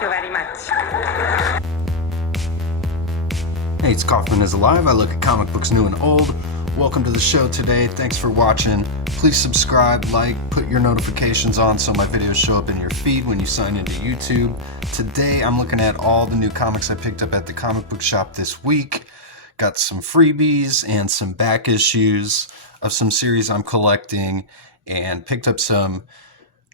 Thank you very much. Hey, it's Kaufman is Alive. I look at comic books new and old. Welcome to the show today. Thanks for watching. Please subscribe, like, put your notifications on so my videos show up in your feed when you sign into YouTube. Today I'm looking at all the new comics I picked up at the comic book shop this week. Got some freebies and some back issues of some series I'm collecting, and picked up some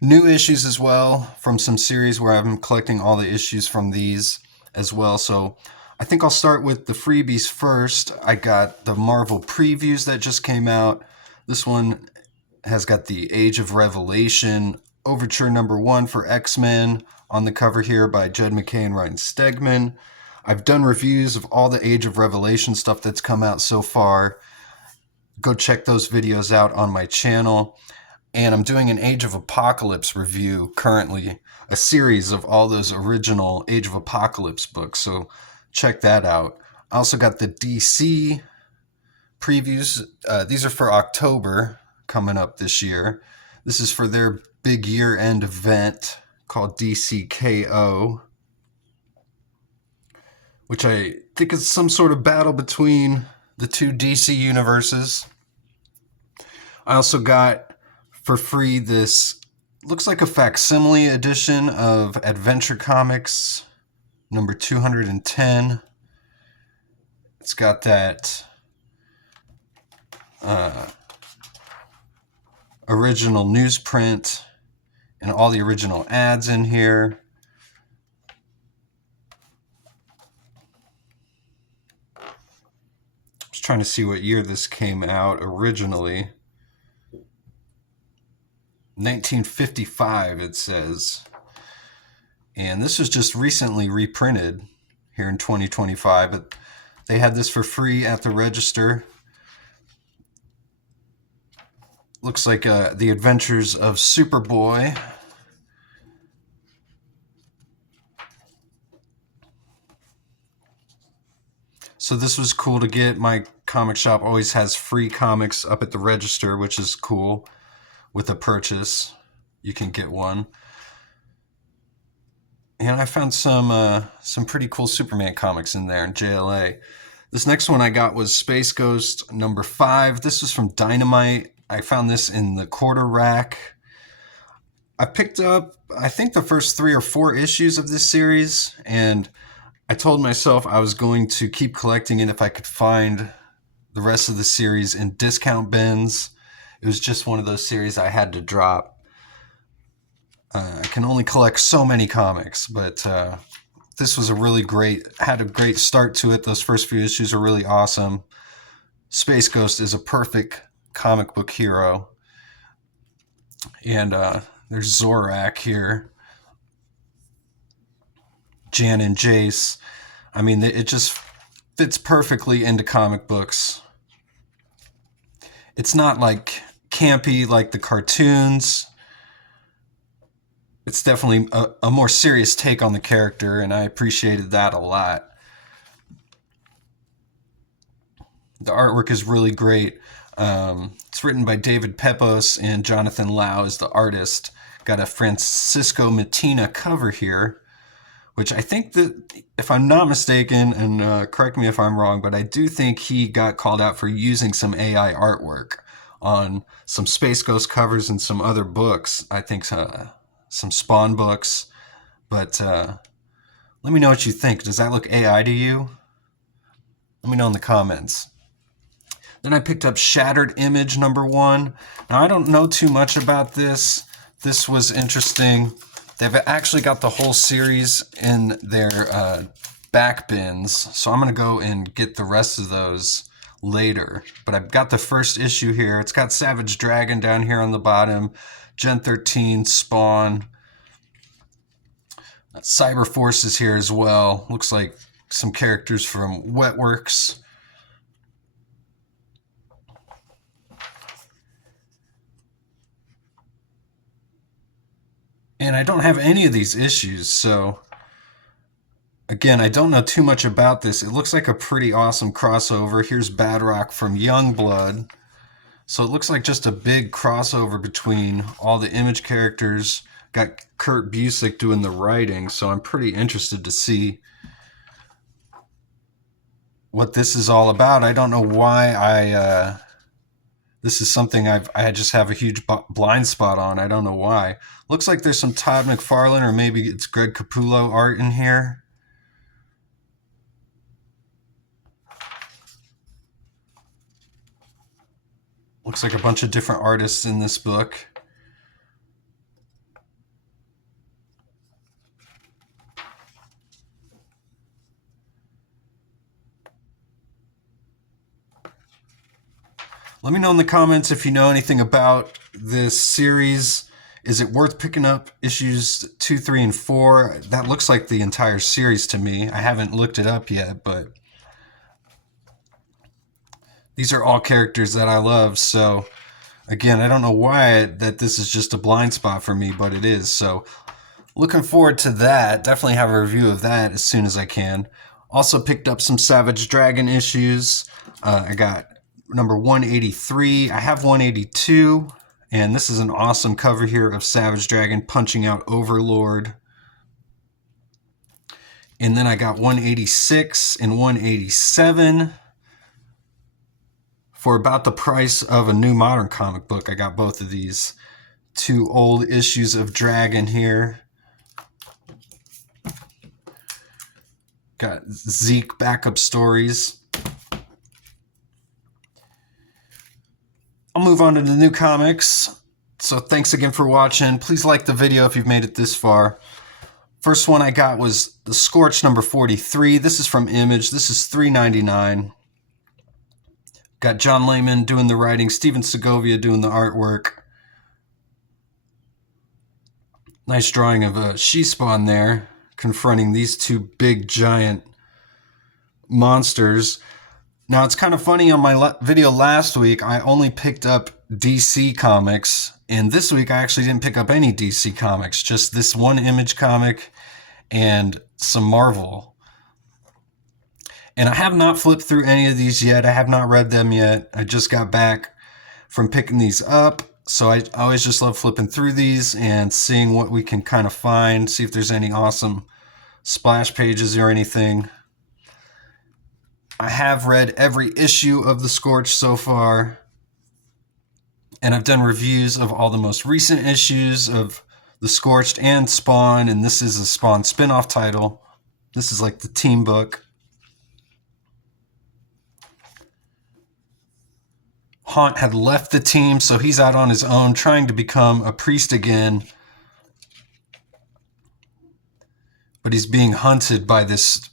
new issues as well from some series where I'm collecting all the issues from these as well. So I think I'll start with the freebies first. I got the Marvel previews that just came out. This one has got the Age of Revelation Overture #1 for X-Men on the cover here by Jed McKay and Ryan Stegman. I've done reviews of all the Age of Revelation stuff that's come out so far. Go check those videos out on my channel. And I'm doing an Age of Apocalypse review currently, a series of all those original Age of Apocalypse books. So check that out. I also got the DC previews. These are for October coming up this year. This is for their big year-end event called DCKO, which I think is some sort of battle between the two DC universes. I also got for free this, looks like a facsimile edition of Adventure Comics number 210. It's got that original newsprint and all the original ads in here. I was trying to see what year this came out originally. 1955 it says. And this was just recently reprinted here in 2025, but they had this for free at the register. Looks like the Adventures of Superboy. So this was cool to get. My comic shop always has free comics up at the register, which is cool. With a purchase, you can get one. And I found some pretty cool Superman comics in there in JLA. This next one I got was Space Ghost #5. This was from Dynamite. I found this in the quarter rack. I picked up, I think, the first 3 or 4 issues of this series, and I told myself I was going to keep collecting it if I could find the rest of the series in discount bins. It was just one of those series I had to drop. I can only collect so many comics, but this was had a great start to it. Those first few issues are really awesome. Space Ghost is a perfect comic book hero. And there's Zorak here. Jan and Jace. I mean, it just fits perfectly into comic books. It's not like campy like the cartoons. It's definitely a more serious take on the character, and I appreciated that a lot. The artwork is really great. It's written by David Pepos, and Jonathan Lau is the artist. Got a Francisco Mattina cover here, which I think that, if I'm not mistaken, and correct me if I'm wrong, but I do think he got called out for using some AI artwork on some Space Ghost covers and some other books. I think some Spawn books. But let me know what you think. Does that look AI to you? Let me know in the comments. Then I picked up Shattered Image #1. Now, I don't know too much about this. This was interesting. They've actually got the whole series in their back bins, so I'm going to go and get the rest of those later. But I've got the first issue here. It's got Savage Dragon down here on the bottom, Gen 13, Spawn. Cyber Force is here as well. Looks like some characters from Wetworks. And I don't have any of these issues, so again, I don't know too much about this. It looks like a pretty awesome crossover. Here's Badrock from Youngblood. So it looks like just a big crossover between all the Image characters. got Kurt Busiek doing the writing, so I'm pretty interested to see what this is all about. I don't know why this is something I just have a huge blind spot on. I don't know why. Looks like there's some Todd McFarlane, or maybe it's Greg Capullo art in here. Looks like a bunch of different artists in this book. Let me know in the comments if you know anything about this series. Is it worth picking up issues 2, 3, and 4? That looks like the entire series to me. I haven't looked it up yet, but these are all characters that I love. So again, I don't know why that this is just a blind spot for me, but it is. So looking forward to that. Definitely have a review of that as soon as I can. Also picked up some Savage Dragon issues. I got number 183. I have 182, and this is an awesome cover here of Savage Dragon punching out Overlord. And then I got 186 and 187 for about the price of a new modern comic book. I got both of these. 2 old issues of Dragon here. Got Zeke backup stories. I'll move on to the new comics. So thanks again for watching. Please like the video if you've made it this far. First one I got was the Scorched number 43. This is from Image. This is $3.99. Got John Layman doing the writing, Steven Segovia doing the artwork. Nice drawing of a she-spawn there, confronting these 2 big giant monsters. Now, it's kind of funny, on my video last week, I only picked up DC comics, and this week I actually didn't pick up any DC comics, just this one Image comic and some Marvel. And I have not flipped through any of these yet. I have not read them yet. I just got back from picking these up, so I always just love flipping through these and seeing what we can kind of find, see if there's any awesome splash pages or anything. I have read every issue of The Scorched so far, and I've done reviews of all the most recent issues of The Scorched and Spawn, and this is a Spawn spin-off title. This is like the team book. Haunt had left the team, so he's out on his own trying to become a priest again, but he's being hunted by this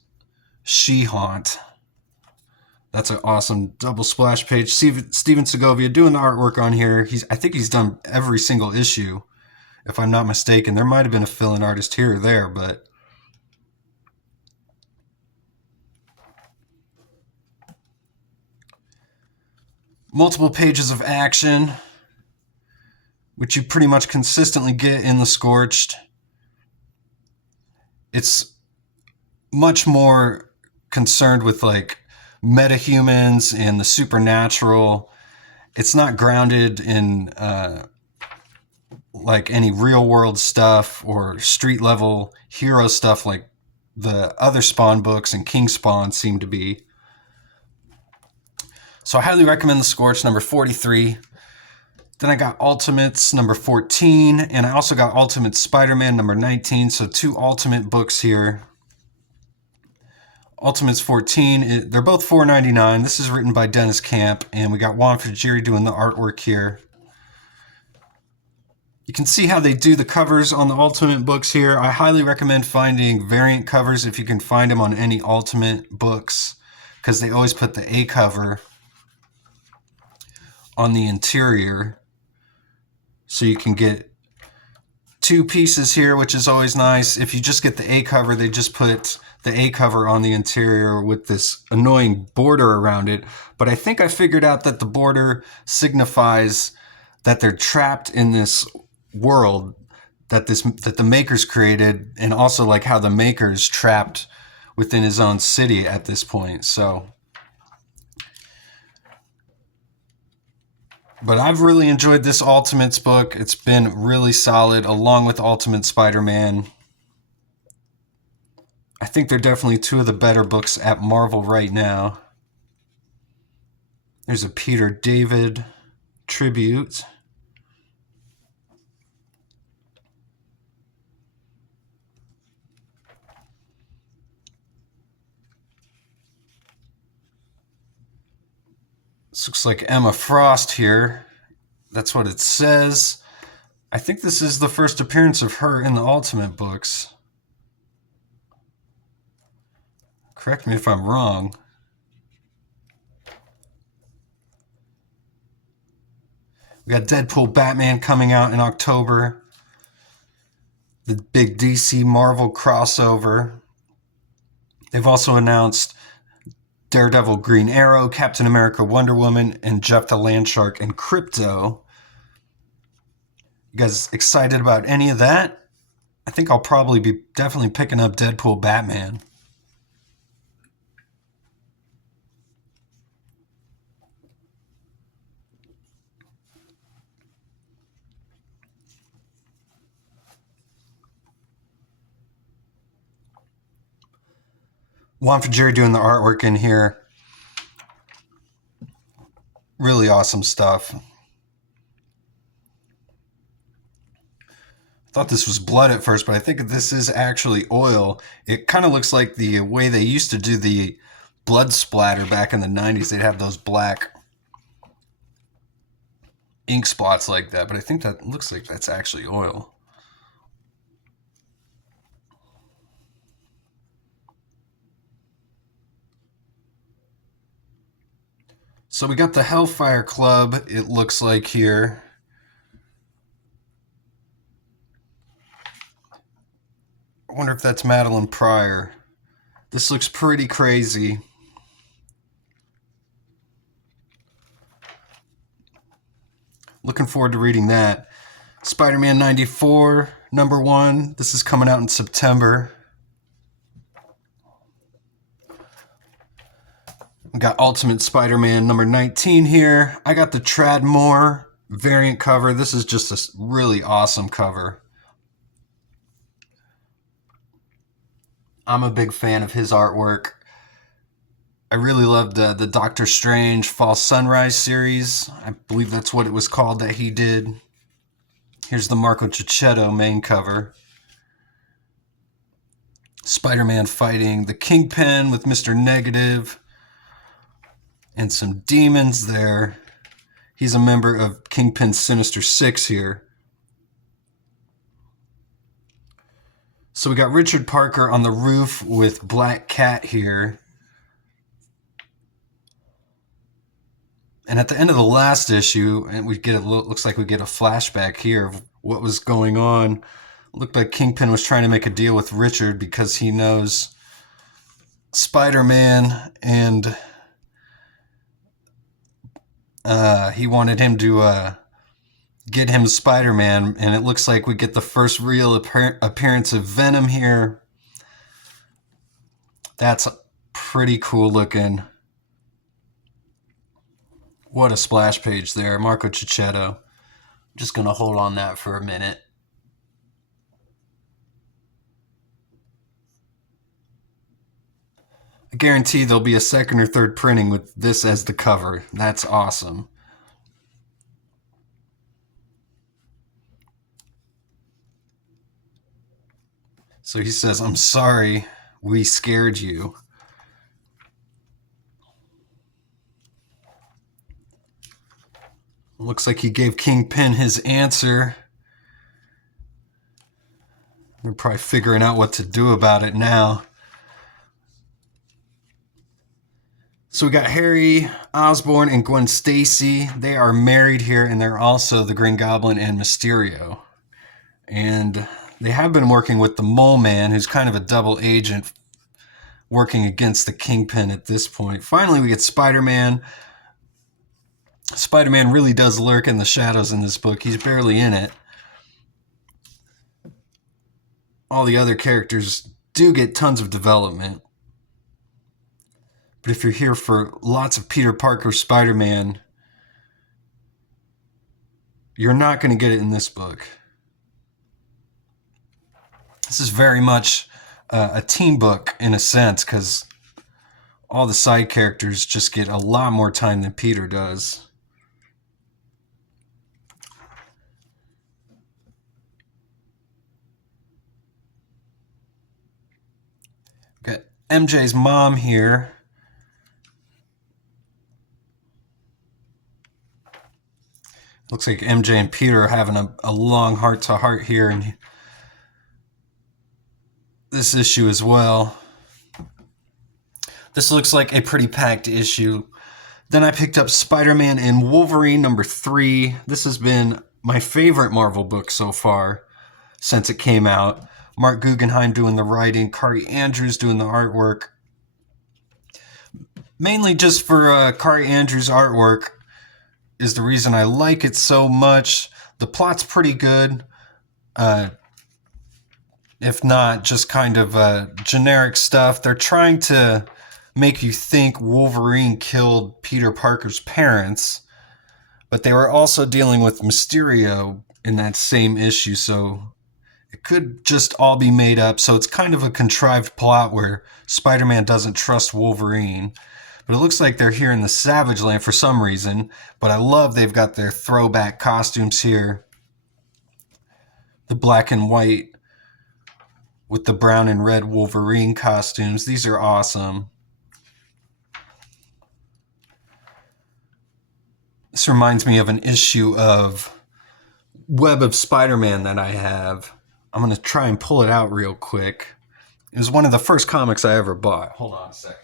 she-haunt. That's an awesome double splash page. Steven Segovia doing the artwork on here. I think he's done every single issue, if I'm not mistaken. There might have been a fill-in artist here or there, but multiple pages of action, which you pretty much consistently get in The Scorched. It's much more concerned with like metahumans and the supernatural. It's not grounded in like any real world stuff or street level hero stuff like the other Spawn books and King Spawn seem to be. So I highly recommend The Scorched number 43. Then I got Ultimates number 14, and I also got Ultimate Spider-Man number 19, so 2 Ultimate books here. Ultimates 14, they're both $4.99. This is written by Dennis Camp, and we got Juan Fujiri doing the artwork here. You can see how they do the covers on the Ultimate books here. I highly recommend finding variant covers if you can find them on any Ultimate books, because they always put the A cover on the interior. So you can get 2 pieces here, which is always nice. If you just get the A cover, they just put the A cover on the interior with this annoying border around it. But I think I figured out that the border signifies that they're trapped in this world that the makers created, and also like how the maker's trapped within his own city at this point. So But I've really enjoyed this Ultimates book. It's been really solid, along with Ultimate Spider-Man. I think they're definitely two of the better books at Marvel right now. There's a Peter David tribute. This looks like Emma Frost here. That's what it says. I think this is the first appearance of her in the Ultimate books. Correct me if I'm wrong. We got Deadpool Batman coming out in October. The big DC Marvel crossover. They've also announced Daredevil, Green Arrow, Captain America, Wonder Woman, and Jeff the Landshark and Crypto. You guys excited about any of that? I think I'll probably be definitely picking up Deadpool Batman. Juan Fajiri doing the artwork in here. Really awesome stuff. I thought this was blood at first, but I think this is actually oil. It kind of looks like the way they used to do the blood splatter back in the 90s. They'd have those black ink spots like that, but I think that looks like that's actually oil. So we got the Hellfire Club, it looks like here. I wonder if that's Madeline Pryor. This looks pretty crazy. Looking forward to reading that. Spider-Man 94, number 1. This is coming out in September. We got Ultimate Spider-Man number 19 here. I got the Trad Moore variant cover. This is just a really awesome cover. I'm a big fan of his artwork. I really loved the Doctor Strange Fall Sunrise series. I believe that's what it was called that he did. Here's the Marco Cicchetto main cover. Spider-Man fighting the Kingpin with Mr. Negative. And some demons there. He's a member of Kingpin's Sinister Six here. So we got Richard Parker on the roof with Black Cat here. And at the end of the last issue, and we get looks like we get a flashback here of what was going on. It looked like Kingpin was trying to make a deal with Richard because he knows Spider-Man, and he wanted him to get him Spider-Man, and it looks like we get the first real appearance of Venom here. That's pretty cool looking. What a splash page there, Marco Cicchetto. I'm just going to hold on that for a minute. I guarantee there'll be a second or third printing with this as the cover. That's awesome. So he says, "I'm sorry we scared you." Looks like he gave Kingpin his answer. They're probably figuring out what to do about it now. So we got Harry Osborn and Gwen Stacy. They are married here, and they're also the Green Goblin and Mysterio. And they have been working with the Mole Man, who's kind of a double agent working against the Kingpin at this point. Finally, we get Spider-Man. Spider-Man really does lurk in the shadows in this book. He's barely in it. All the other characters do get tons of development. But if you're here for lots of Peter Parker Spider-Man, You're not going to get it in this book. This is very much a team book in a sense, because all the side characters just get a lot more time than Peter does. Got MJ's mom here. Looks like MJ and Peter are having a long heart-to-heart here in this issue as well. This looks like a pretty packed issue. Then I picked up Spider-Man and Wolverine #3. This has been my favorite Marvel book so far since it came out. Mark Guggenheim doing the writing, Kari Andrews doing the artwork. Mainly just for Kari Andrews' artwork is the reason I like it so much. The plot's pretty good. If not, just kind of generic stuff. They're trying to make you think Wolverine killed Peter Parker's parents, but they were also dealing with Mysterio in that same issue, so it could just all be made up. So it's kind of a contrived plot where Spider-Man doesn't trust Wolverine. But it looks like they're here in the Savage Land for some reason. But I love they've got their throwback costumes here. The black and white with the brown and red Wolverine costumes. These are awesome. This reminds me of an issue of Web of Spider-Man that I have. I'm going to try and pull it out real quick. It was one of the first comics I ever bought. Hold on a second.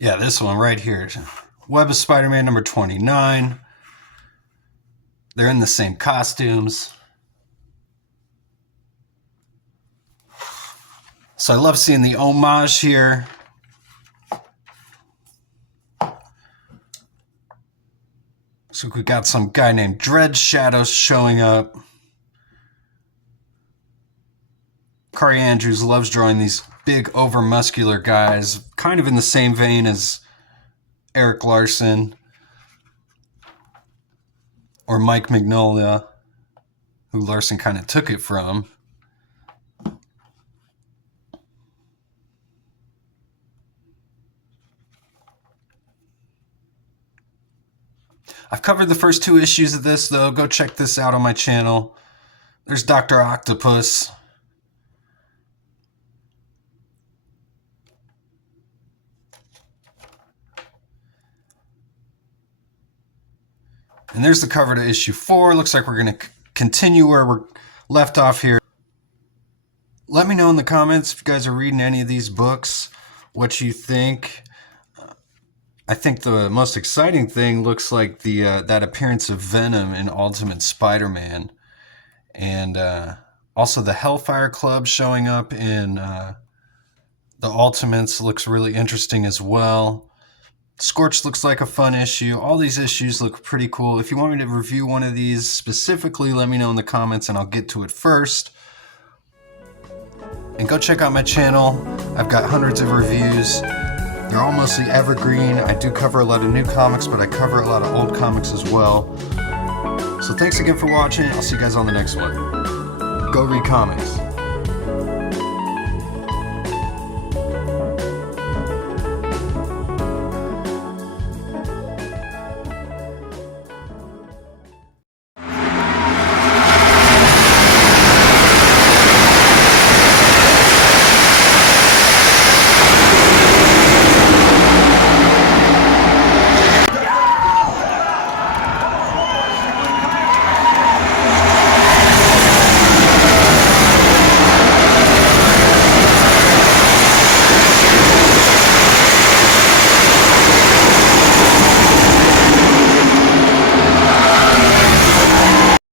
Yeah, this one right here. Web of Spider-Man #29. They're in the same costumes. So I love seeing the homage here. So we got some guy named Dread Shadows showing up. Kari Andrews loves drawing these big, over-muscular guys, kind of in the same vein as Eric Larson or Mike Mignola, who Larson kind of took it from. I've covered the first 2 issues of this, though. Go check this out on my channel. There's Dr. Octopus. And there's the cover to issue 4. Looks like we're going to continue where we're left off here. Let me know in the comments if you guys are reading any of these books, what you think. I think the most exciting thing looks like the that appearance of Venom in Ultimate Spider-Man. And also the Hellfire Club showing up in the Ultimates looks really interesting as well. Scorched looks like a fun issue. All these issues look pretty cool. If you want me to review one of these specifically, let me know in the comments and I'll get to it first. And go check out my channel. I've got hundreds of reviews. They're all mostly evergreen. I do cover a lot of new comics, but I cover a lot of old comics as well. So thanks again for watching. I'll see you guys on the next one. Go read comics.